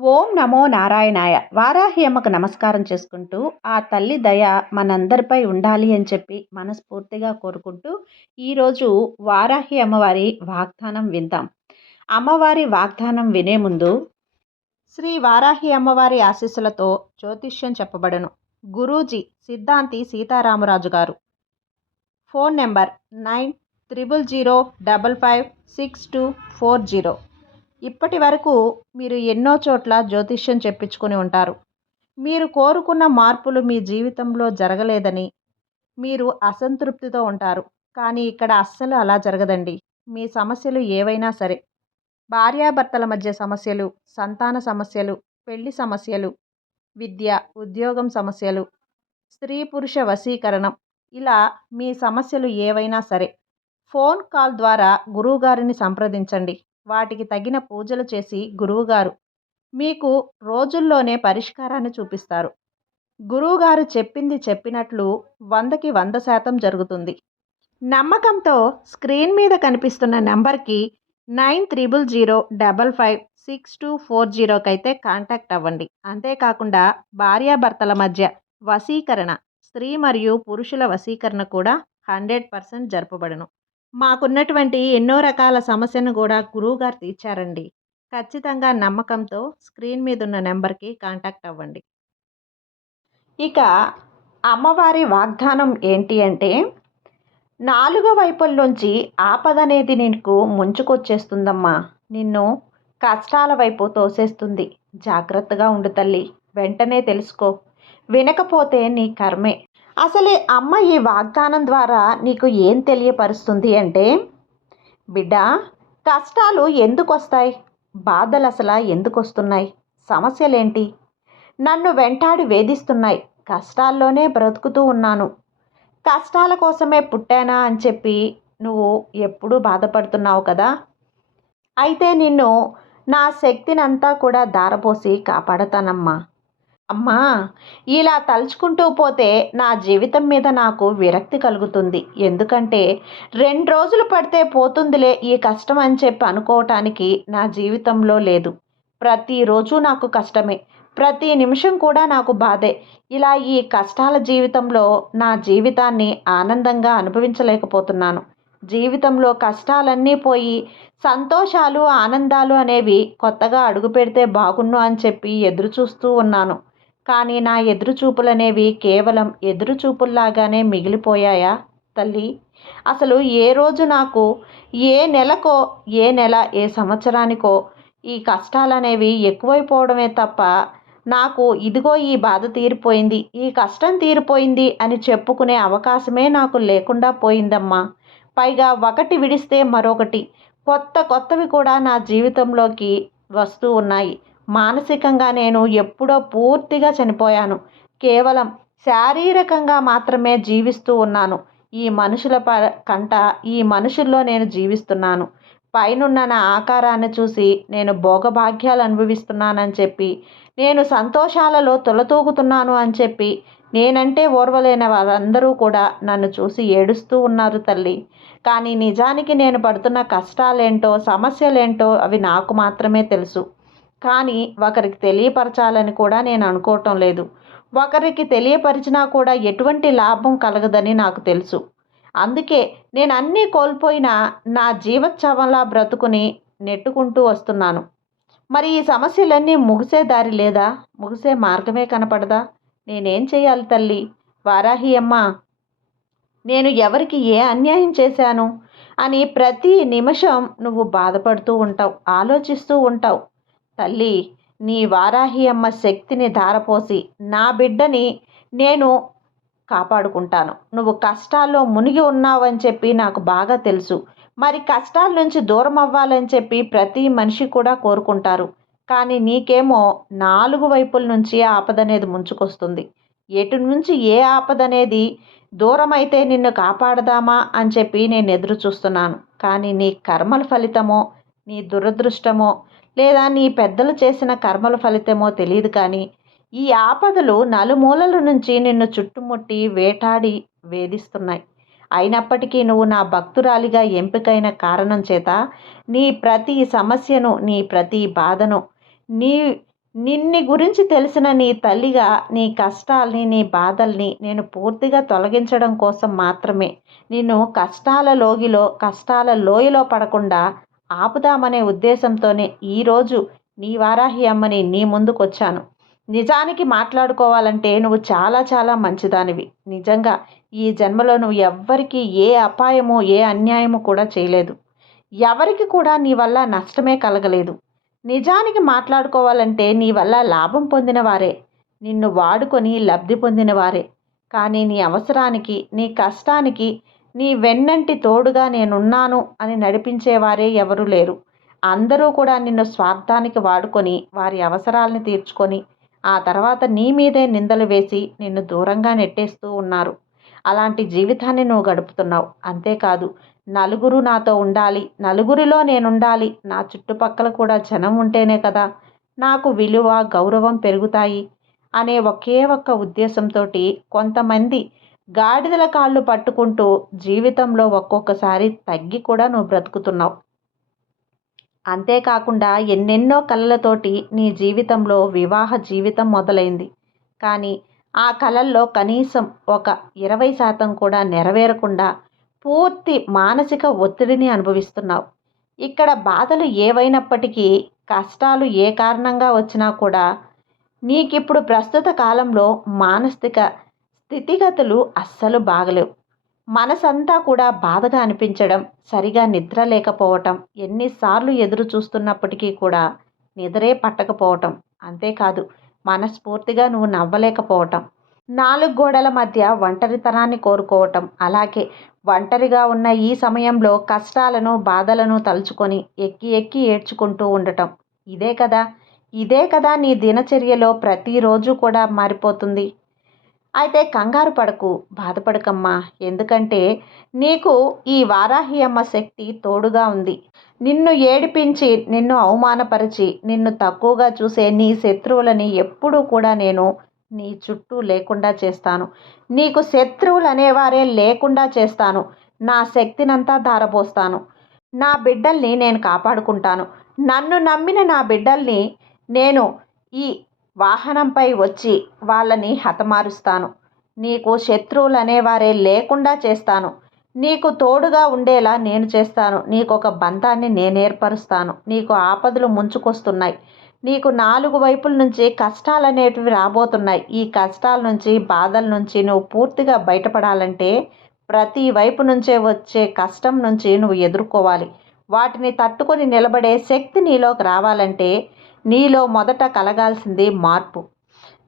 ఓం నమో నారాయణాయ. వారాహి అమ్మకు నమస్కారం చేసుకుంటూ ఆ తల్లి దయ మనందరిపై ఉండాలి అని చెప్పి మనస్ఫూర్తిగా కోరుకుంటూ ఈరోజు వారాహి అమ్మవారి వాగ్దానం విందాం. అమ్మవారి వాగ్దానం వినే ముందు శ్రీ వారాహి అమ్మవారి ఆశీస్సులతో జ్యోతిష్యం చెప్పబడను. గురూజీ సిద్ధాంతి సీతారామరాజు గారు. Phone number nine triple zero double five six two four zero. ఇప్పటి వరకు మీరు ఎన్నో చోట్ల జ్యోతిష్యం చెప్పించుకొని ఉంటారు. మీరు కోరుకున్న మార్పులు మీ జీవితంలో జరగలేదని మీరు అసంతృప్తితో ఉంటారు. కానీ ఇక్కడ అస్సలు అలా జరగదండి. మీ సమస్యలు ఏవైనా సరే. భార్యాభర్తల మధ్య సమస్యలు సంతాన సమస్యలు పెళ్ళి సమస్యలు విద్య ఉద్యోగం సమస్యలు స్త్రీ పురుష వశీకరణం ఇలా మీ సమస్యలు ఏవైనా సరే. ఫోన్ కాల్ ద్వారా గురువుగారిని సంప్రదించండి. వాటికి తగిన పూజలు చేసి గురువుగారు మీకు రోజుల్లోనే పరిష్కారాన్ని చూపిస్తారు. గురువుగారు చెప్పింది చెప్పినట్లు వందకి వంద శాతం జరుగుతుంది. నమ్మకంతో స్క్రీన్ మీద కనిపిస్తున్న నెంబర్కి nine triple zero double five six two four జీరోకి అయితే కాంటాక్ట్ అవ్వండి. అంతేకాకుండా భార్యాభర్తల మధ్య వశీకరణ స్త్రీ మరియు పురుషుల వశీకరణ కూడా హండ్రెడ్ పర్సెంట్ జరపబడను. మాకున్నటువంటి ఎన్నో రకాల సమస్యను కూడా గురువుగారు తీర్చారండి. ఖచ్చితంగా నమ్మకంతో స్క్రీన్ మీద ఉన్న నెంబర్కి కాంటాక్ట్ అవ్వండి. ఇక అమ్మవారి వాగ్దానం ఏంటి అంటే నాలుగో వైపుల్లోంచి ఆపద అనేది నీకు ముంచుకొచ్చేస్తుందమ్మా. నిన్ను కష్టాల వైపు తోసేస్తుంది. జాగ్రత్తగా ఉండు తల్లి. వెంటనే తెలుసుకో. వినకపోతే నీ కర్మే. అసలే అమ్మ ఈ వాగ్దానం ద్వారా నీకు ఏం తెలియపరుస్తుంది అంటే బిడ్డ కష్టాలు ఎందుకు వస్తాయి బాధలు అసలు ఎందుకు వస్తున్నాయి సమస్యలేంటి? నన్ను వెంటాడి వేధిస్తున్నాయి. కష్టాల్లోనే బ్రతుకుతూ ఉన్నాను. కష్టాల కోసమే పుట్టానా అని చెప్పి నువ్వు ఎప్పుడూ బాధపడుతున్నావు కదా? అయితే నిన్ను నా శక్తినంతా కూడా దారపోసి కాపాడతానమ్మా. అమ్మా ఇలా తలుచుకుంటూ పోతే నా జీవితం మీద నాకు విరక్తి కలుగుతుంది. ఎందుకంటే రెండు రోజులు పడితే పోతుందిలే ఈ కష్టం అని చెప్పి అనుకోవటానికి నా జీవితంలో లేదు. ప్రతిరోజు నాకు కష్టమే. ప్రతి నిమిషం కూడా నాకు బాధే. ఇలా ఈ కష్టాల జీవితంలో నా జీవితాన్ని ఆనందంగా అనుభవించలేకపోతున్నాను. జీవితంలో కష్టాలన్నీ పోయి సంతోషాలు ఆనందాలు అనేవి కొత్తగా అడుగు పెడితే బాగున్ను అని చెప్పి ఎదురు చూస్తూ ఉన్నాను. కానీ నా ఎదురుచూపులనేవి కేవలం ఎదురుచూపుల్లాగానే మిగిలిపోయాయా తల్లి? అసలు ఏ రోజు నాకు ఏ నెలకో ఏ నెల ఏ సంవత్సరానికో ఈ కష్టాలనేవి ఎక్కువైపోవడమే తప్ప నాకు ఇదిగో ఈ బాధ తీరిపోయింది ఈ కష్టం తీరిపోయింది అని చెప్పుకునే అవకాశమే నాకు లేకుండా పోయిందమ్మా. పైగా ఒకటి విడిస్తే మరొకటి కొత్త కొత్తవి కూడా నా జీవితంలోకి వస్తూ ఉన్నాయి. మానసికంగా నేను ఎప్పుడో పూర్తిగా చనిపోయాను. కేవలం శారీరకంగా మాత్రమే జీవిస్తూ ఉన్నాను. ఈ మనుషుల ప కంట ఈ మనుషుల్లో నేను జీవిస్తున్నాను. పైనున్న నా ఆకారాన్ని చూసి నేను భోగభాగ్యాలు అనుభవిస్తున్నానని చెప్పి నేను సంతోషాలలో తొలతూగుతున్నాను అని చెప్పి నేనంటే ఓర్వలేని వారందరూ కూడా నన్ను చూసి ఏడుస్తూ ఉన్నారు తల్లి. కానీ నిజానికి నేను పడుతున్న కష్టాలేంటో సమస్యలేంటో అవి నాకు మాత్రమే తెలుసు. కానీ ఒకరికి తెలియపరచాలని కూడా నేను అనుకోవటం లేదు. ఒకరికి తెలియపరిచినా కూడా ఎటువంటి లాభం కలగదని నాకు తెలుసు. అందుకే నేను అన్నీ కోల్పోయిన నా జీవోత్సవంలా బ్రతుకుని నెట్టుకుంటూ వస్తున్నాను. మరి ఈ సమస్యలన్నీ ముగిసే దారి లేదా? ముగిసే మార్గమే కనపడదా? నేనేం చేయాలి తల్లి? వారాహి అమ్మ నేను ఎవరికి ఏ అన్యాయం చేశాను? అని ప్రతి నిమిషం నువ్వు బాధపడుతూ ఉంటావు ఆలోచిస్తూ ఉంటావు. తల్లి నీ వారాహి అమ్మ శక్తిని ధారపోసి నా బిడ్డని నేను కాపాడుకుంటాను. నువ్వు కష్టాల్లో మునిగి ఉన్నావని చెప్పి నాకు బాగా తెలుసు. మరి కష్టాల నుంచి దూరం అవ్వాలని చెప్పి ప్రతి మనిషి కూడా కోరుకుంటారు. కానీ నీకేమో నాలుగు వైపుల నుంచి ఆపద అనేది ముంచుకొస్తుంది. ఎటు నుంచి ఏ ఆపద అనేది దూరం అయితే నిన్ను కాపాడదామా అని చెప్పి నేను ఎదురు చూస్తున్నాను. కానీ నీ కర్మల ఫలితమో నీ దురదృష్టమో లేదా నీ పెద్దలు చేసిన కర్మల ఫలితమో తెలియదు కానీ ఈ ఆపదలు నలుమూలల నుంచి నిన్ను చుట్టుముట్టి వేటాడి వేధిస్తున్నాయి. అయినప్పటికీ నువ్వు నా భక్తురాలిగా ఎంపికైన కారణం చేత నీ ప్రతి సమస్యను నీ ప్రతి బాధను నీ నిన్ని గురించి తెలిసిన నీ తల్లిగా నీ కష్టాల్ని నీ బాధల్ని నేను పూర్తిగా తొలగించడం కోసం మాత్రమే. నిన్ను కష్టాల లోగిలో కష్టాల లోయలో పడకుండా ఆపుదామనే ఉద్దేశంతోనే ఈరోజు నీ వారాహి అమ్మని నీ ముందుకొచ్చాను. నిజానికి మాట్లాడుకోవాలంటే నువ్వు చాలా చాలా మంచిదానివి. నిజంగా ఈ జన్మలో నువ్వు ఎవ్వరికి ఏ అపాయమో ఏ అన్యాయము కూడా చేయలేదు. ఎవరికి కూడా నీ వల్ల నష్టమే కలగలేదు. నిజానికి మాట్లాడుకోవాలంటే నీ వల్ల లాభం పొందిన వారే నిన్ను వాడుకొని లబ్ధి పొందిన వారే కానీ నీ అవసరానికి నీ కష్టానికి నీ వెన్నంటి తోడుగా నేనున్నాను అని నడిపించేవారే ఎవరూ లేరు. అందరూ కూడా నిన్ను స్వార్థానికి వాడుకొని వారి అవసరాలని తీర్చుకొని ఆ తర్వాత నీ మీదే నిందలు వేసి నిన్ను దూరంగా నెట్టేస్తూ ఉన్నారు. అలాంటి జీవితాన్ని నువ్వు గడుపుతున్నావు. అంతేకాదు నలుగురు నాతో ఉండాలి. నలుగురిలో నేనుండాలి. నా చుట్టుపక్కల కూడా జనం ఉంటేనే కదా నాకు విలువ గౌరవం పెరుగుతాయి అనే ఒకే ఒక్క ఉద్దేశంతో కొంతమంది గాడిదల కాళ్ళు పట్టుకుంటూ జీవితంలో ఒక్కొక్కసారి తగ్గి కూడా నువ్వు బ్రతుకుతున్నావు. అంతేకాకుండా ఎన్నెన్నో కళలతోటి నీ జీవితంలో వివాహ జీవితం మొదలైంది. కానీ ఆ కళల్లో కనీసం ఒక ఇరవై శాతం కూడా నెరవేరకుండా పూర్తి మానసిక ఒత్తిడిని అనుభవిస్తున్నావు. ఇక్కడ బాధలు ఏవైనప్పటికీ కష్టాలు ఏ కారణంగా వచ్చినా కూడా నీకిప్పుడు ప్రస్తుత కాలంలో మానసిక స్థితిగతులు అస్సలు బాగలేవు. మనసంతా కూడా బాధగా అనిపించడం సరిగా నిద్ర లేకపోవటం ఎన్నిసార్లు ఎదురు చూస్తున్నప్పటికీ కూడా నిద్రే పట్టకపోవటం అంతేకాదు మనస్ఫూర్తిగా నువ్వు నవ్వలేకపోవటం. నాలుగు గోడల మధ్య ఒంటరితనాన్ని కోరుకోవటం అలాగే ఒంటరిగా ఉన్న ఈ సమయంలో కష్టాలను బాధలను తలుచుకొని ఎక్కి ఎక్కి ఏడ్చుకుంటూ ఉండటం. ఇదే కదా? ఇదే కదా నీ దినచర్యలో ప్రతిరోజు కూడా మారిపోతుంది. అయితే కంగారు పడకు బాధపడకమ్మా. ఎందుకంటే నీకు ఈ వారాహి అమ్మ శక్తి తోడుగా ఉంది. నిన్ను ఏడిపించి నిన్ను అవమానపరిచి నిన్ను తక్కువగా చూసే నీ శత్రువులని ఎప్పుడూ కూడా నేను నీ చుట్టూ లేకుండా చేస్తాను. నీకు శత్రువులు అనేవారే లేకుండా చేస్తాను. నా శక్తినంతా ధారపోస్తాను. నా బిడ్డల్ని నేను కాపాడుకుంటాను. నన్ను నమ్మిన నా బిడ్డల్ని నేను ఈ వాహనంపై వచ్చి వాళ్ళని హతమారుస్తాను. నీకు శత్రువులు అనేవారే లేకుండా చేస్తాను. నీకు తోడుగా ఉండేలా నేను చేస్తాను. నీకు ఒక బంధాన్ని నేను ఏర్పరుస్తాను నీకు ఆపదలు ముంచుకొస్తున్నాయి. నీకు నాలుగు వైపుల నుంచి కష్టాలు అనేటివి రాబోతున్నాయి. ఈ కష్టాల నుంచి బాధల నుంచి నువ్వు పూర్తిగా బయటపడాలంటే ప్రతి వైపు నుంచే వచ్చే కష్టం నుంచి నువ్వు ఎదుర్కోవాలి. వాటిని తట్టుకొని నిలబడే శక్తి నీలోకి రావాలంటే నీలో మొదట కలగాల్సింది మార్పు.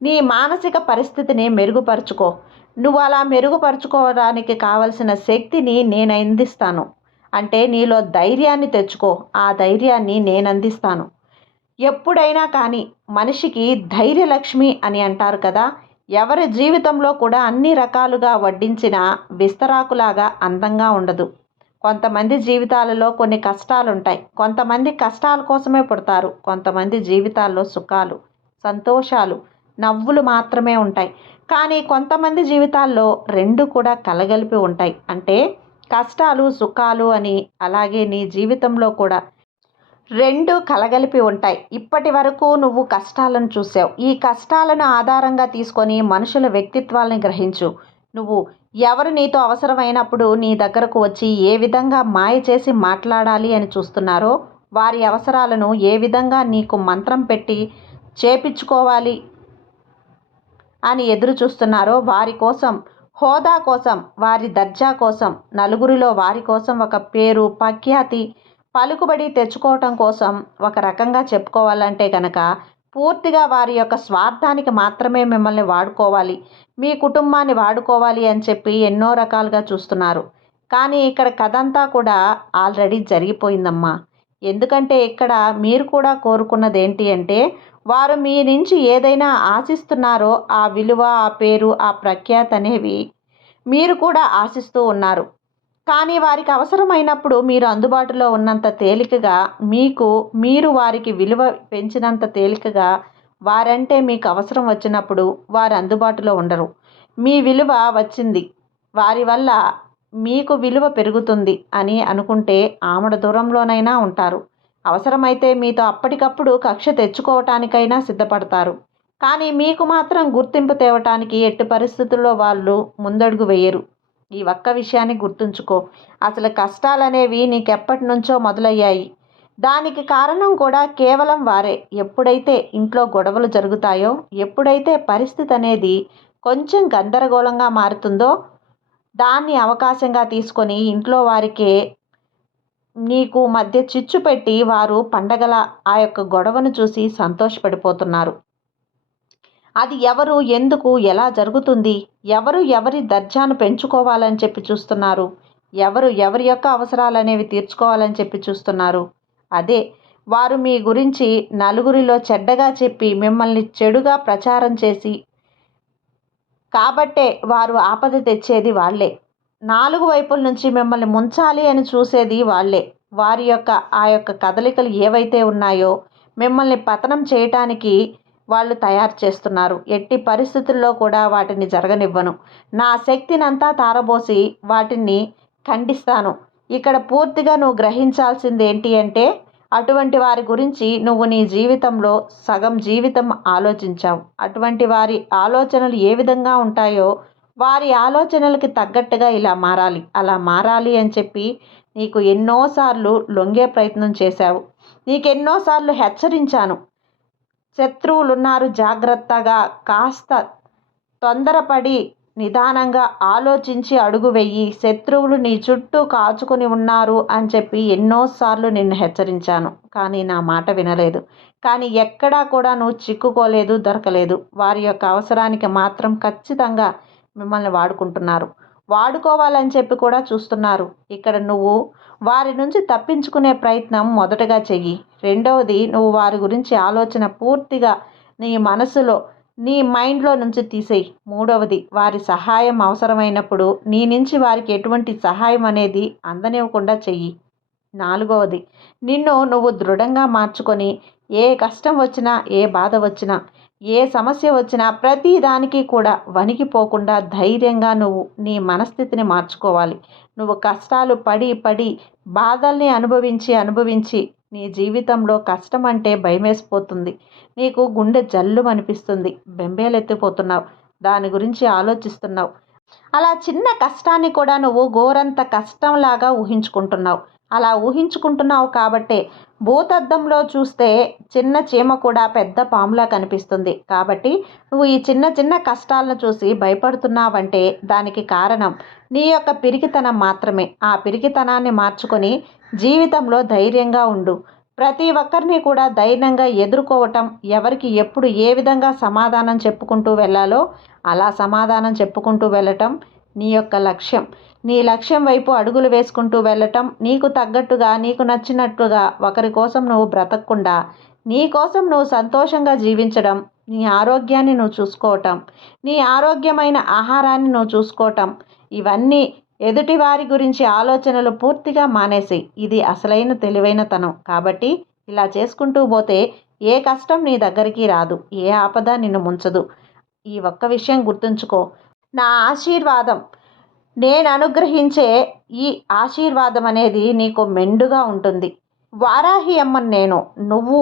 నీ మానసిక పరిస్థితిని మెరుగుపరుచుకో. నువ్వు అలా మెరుగుపరుచుకోవడానికి కావలసిన శక్తిని నేను అందిస్తాను. అంటే నీలో ధైర్యాన్ని తెచ్చుకో. ఆ ధైర్యాన్ని నేను అందిస్తాను. ఎప్పుడైనా కానీ మనిషికి ధైర్యలక్ష్మి అని అంటారు కదా ఎవరి జీవితంలో కూడా అన్ని రకాలుగా వడ్డించిన విస్తరాకులాగా అందంగా ఉండదు. కొంతమంది జీవితాలలో కొన్ని కష్టాలు ఉంటాయి కొంతమంది కష్టాల కోసమే పుడతారు. కొంతమంది జీవితాల్లో సుఖాలు సంతోషాలు నవ్వులు మాత్రమే ఉంటాయి. కానీ కొంతమంది జీవితాల్లో రెండు కూడా కలగలిపి ఉంటాయి. అంటే కష్టాలు సుఖాలు అని అలాగే నీ జీవితంలో కూడా రెండు కలగలిపి ఉంటాయి. ఇప్పటి వరకు నువ్వు కష్టాలను చూసావు. ఈ కష్టాలను ఆధారంగా తీసుకొని మనుషుల వ్యక్తిత్వాలను గ్రహించు. నువ్వు ఎవరు నీతో అవసరమైనప్పుడు నీ దగ్గరకు వచ్చి ఏ విధంగా మాయ చేసి మాట్లాడాలి అని చూస్తున్నారో వారి అవసరాలను ఏ విధంగా నీకు మంత్రం పెట్టి చేపించుకోవాలి అని ఎదురు చూస్తున్నారో వారి కోసం హోదా కోసం వారి దర్జా కోసం నలుగురిలో వారి కోసం ఒక పేరు ప్రఖ్యాతి పలుకుబడి తెచ్చుకోవటం కోసం ఒక రకంగా చెప్పుకోవాలంటే కనుక పూర్తిగా వారి యొక్క స్వార్థానికి మాత్రమే మిమ్మల్ని వాడుకోవాలి. మీ కుటుంబాన్ని వాడుకోవాలి అని చెప్పి ఎన్నో రకాలుగా చూస్తున్నారు. కానీ ఇక్కడ కథ అంతా కూడా ఆల్రెడీ జరిగిపోయిందమ్మా. ఎందుకంటే ఇక్కడ మీరు కూడా కోరుకున్నది ఏంటి అంటే వారు మీ నుంచి ఏదైనా ఆశిస్తున్నారో ఆ విలువ ఆ పేరు ఆ ప్రఖ్యాత అనేవి మీరు కూడా ఆశిస్తూ ఉన్నారు. కానీ వారికి అవసరమైనప్పుడు మీరు అందుబాటులో ఉన్నంత తేలికగా మీకు మీరు వారికి విలువ పెంచినంత తేలికగా వారంటే మీకు అవసరం వచ్చినప్పుడు వారు అందుబాటులో ఉండరు. మీ విలువ వచ్చింది. వారి వల్ల మీకు విలువ పెరుగుతుంది అని అనుకుంటే ఆమడ దూరంలోనైనా ఉంటారు. అవసరమైతే మీతో అప్పటికప్పుడు కక్ష తెచ్చుకోవటానికైనా సిద్ధపడతారు. కానీ మీకు మాత్రం గుర్తింపు తేవటానికి ఎట్టి పరిస్థితుల్లో వాళ్ళు ముందడుగు వేయరు. ఈ ఒక్క విషయాన్ని గుర్తుంచుకో. అసలు కష్టాలనేవి నీకెప్పటి నుంచో మొదలయ్యాయి. దానికి కారణం కూడా కేవలం వారే. ఎప్పుడైతే ఇంట్లో గొడవలు జరుగుతాయో ఎప్పుడైతే పరిస్థితి అనేది కొంచెం గందరగోళంగా మారుతుందో దాన్ని అవకాశంగా తీసుకొని ఇంట్లో వారికే నీకు మధ్య చిచ్చు పెట్టి వారు పండగల ఆ యొక్క గొడవను చూసి సంతోషపడిపోతున్నారు. అది ఎవరు ఎందుకు ఎలా జరుగుతుంది ఎవరు ఎవరి దర్జాను పెంచుకోవాలని చెప్పి చూస్తున్నారు ఎవరు ఎవరి యొక్క అవసరాలు అనేవి తీర్చుకోవాలని చెప్పి చూస్తున్నారు. అదే వారు మీ గురించి నలుగురిలో చెడ్డగా చెప్పి మిమ్మల్ని చెడుగా ప్రచారం చేసి కాబట్టే వారు ఆపద తెచ్చేది వాళ్ళే. నాలుగు వైపుల నుంచి మిమ్మల్ని ముంచాలి అని చూసేది వాళ్ళే. వారి యొక్క ఆ యొక్క కదలికలు ఏవైతే ఉన్నాయో మిమ్మల్ని పతనం చేయటానికి వాళ్ళు తయారు చేస్తున్నారు. ఎట్టి పరిస్థితుల్లో కూడా వాటిని జరగనివ్వను. నా శక్తినంతా తారబోసి వాటిని ఖండిస్తాను. ఇక్కడ పూర్తిగా నువ్వు గ్రహించాల్సింది ఏంటి అంటే అటువంటి వారి గురించి నువ్వు నీ జీవితంలో సగం జీవితం ఆలోచించావు. అటువంటి వారి ఆలోచనలు ఏ విధంగా ఉంటాయో వారి ఆలోచనలకి తగ్గట్టుగా ఇలా మారాలి. అలా మారాలి అని చెప్పి నీకు ఎన్నోసార్లు లొంగే ప్రయత్నం చేశావు. నీకెన్నోసార్లు హెచ్చరించాను. శత్రువులున్నారు జాగ్రత్తగా. కాస్త తొందరపడి నిదానంగా ఆలోచించి అడుగు వెయ్యి శత్రువులు నీ చుట్టూ కాచుకొని ఉన్నారు అని చెప్పి ఎన్నోసార్లు నిన్ను హెచ్చరించాను. కానీ నా మాట వినలేదు. కానీ ఎక్కడా కూడా నువ్వు చిక్కుకోలేదు దొరకలేదు. వారి యొక్క అవసరానికి మాత్రం ఖచ్చితంగా మిమ్మల్ని వాడుకుంటున్నారు. వాడుకోవాలని చెప్పి కూడా చూస్తున్నారు. ఇక్కడ నువ్వు వారి నుంచి తప్పించుకునే ప్రయత్నం మొదటగా చెయ్యి. రెండవది నువ్వు వారి గురించి ఆలోచన పూర్తిగా నీ మనసులో నీ మైండ్లో నుంచి తీసేయి. మూడవది వారి సహాయం అవసరమైనప్పుడు నీ నుంచి వారికి ఎటువంటి సహాయం అనేది అందనివ్వకుండా చెయ్యి. నాలుగవది నిన్ను నువ్వు దృఢంగా మార్చుకొని ఏ కష్టం వచ్చినా ఏ బాధ వచ్చినా ఏ సమస్య వచ్చినా ప్రతి దానికి కూడా వణికిపోకుండా ధైర్యంగా నువ్వు నీ మనస్థితిని మార్చుకోవాలి. నువ్వు కష్టాలు పడి పడి బాధల్ని అనుభవించి అనుభవించి నీ జీవితంలో కష్టం అంటే భయమేసిపోతుంది. నీకు గుండె జల్లు అనిపిస్తుంది బెంబేలెత్తిపోతున్నావు. దాని గురించి ఆలోచిస్తున్నావు. అలా చిన్న కష్టాన్ని కూడా నువ్వు ఘోరంత కష్టంలాగా ఊహించుకుంటున్నావు. అలా ఊహించుకుంటున్నావు కాబట్టే భూతద్దంలో చూస్తే చిన్న చీమ కూడా పెద్ద పాములా కనిపిస్తుంది. కాబట్టి నువ్వు ఈ చిన్న చిన్న కష్టాలను చూసి భయపడుతున్నావంటే దానికి కారణం నీ యొక్క పిరికితనం మాత్రమే. ఆ పిరికితనాన్ని మార్చుకొని జీవితంలో ధైర్యంగా ఉండు. ప్రతి ఒక్కరిని కూడా ధైర్యంగా ఎదుర్కోవటం ఎవరికి ఎప్పుడు ఏ విధంగా సమాధానం చెప్పుకుంటూ వెళ్ళాలో అలా సమాధానం చెప్పుకుంటూ వెళ్ళటం నీ యొక్క లక్ష్యం. నీ లక్ష్యం వైపు అడుగులు వేసుకుంటూ వెళ్ళటం నీకు తగ్గట్టుగా నీకు నచ్చినట్టుగా ఒకరి కోసం నువ్వు బ్రతకకుండా నీ కోసం నువ్వు సంతోషంగా జీవించడం నీ ఆరోగ్యాన్ని నువ్వు చూసుకోవటం నీ ఆరోగ్యమైన ఆహారాన్ని నువ్వు చూసుకోవటం ఇవన్నీ ఎదుటి వారి గురించి ఆలోచనలు పూర్తిగా మానేసి ఇది అసలైన తెలివైన తనం. కాబట్టి ఇలా చేసుకుంటూ పోతే ఏ కష్టం నీ దగ్గరికి రాదు ఏ ఆపద నిన్ను ముంచదు. ఈ ఒక్క విషయం గుర్తుంచుకో. నా ఆశీర్వాదం. నేను అనుగ్రహించే ఈ ఆశీర్వాదం అనేది నీకు మెండుగా ఉంటుంది. వారాహి అమ్మ నేను నువ్వు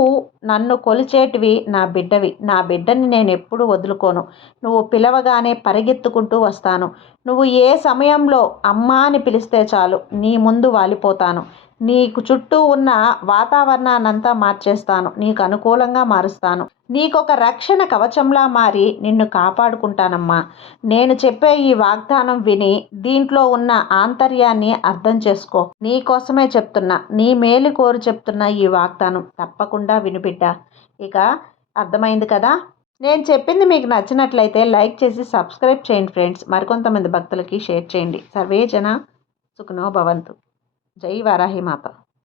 నన్ను కొలిచేటివి నా బిడ్డవి. నా బిడ్డని నేను ఎప్పుడూ వదులుకోను. నువ్వు పిలవగానే పరిగెత్తుకుంటూ వస్తాను. నువ్వు ఏ సమయంలో అమ్మ అని పిలిస్తే చాలు నీ ముందు వాలిపోతాను. నీకు చుట్టూ ఉన్న వాతావరణాన్నంతా మార్చేస్తాను. నీకు అనుకూలంగా మారుస్తాను. నీకొక రక్షణ కవచంలా మారి నిన్ను కాపాడుకుంటానమ్మా. నేను చెప్పే ఈ వాగ్దానం విని దీంట్లో ఉన్న ఆంతర్యాన్ని అర్థం చేసుకో. నీ కోసమే చెప్తున్నా. నీ మేలు కోరు చెప్తున్న ఈ వాగ్దానం తప్పకుండా వినిబిడ్డ. ఇక అర్థమైంది కదా? నేను చెప్పింది మీకు నచ్చినట్లయితే లైక్ చేసి సబ్స్క్రైబ్ చేయండి ఫ్రెండ్స్. మరికొంతమంది భక్తులకి షేర్ చేయండి. సర్వే జన సుఖనో భవంతు. జై వారాహి మాత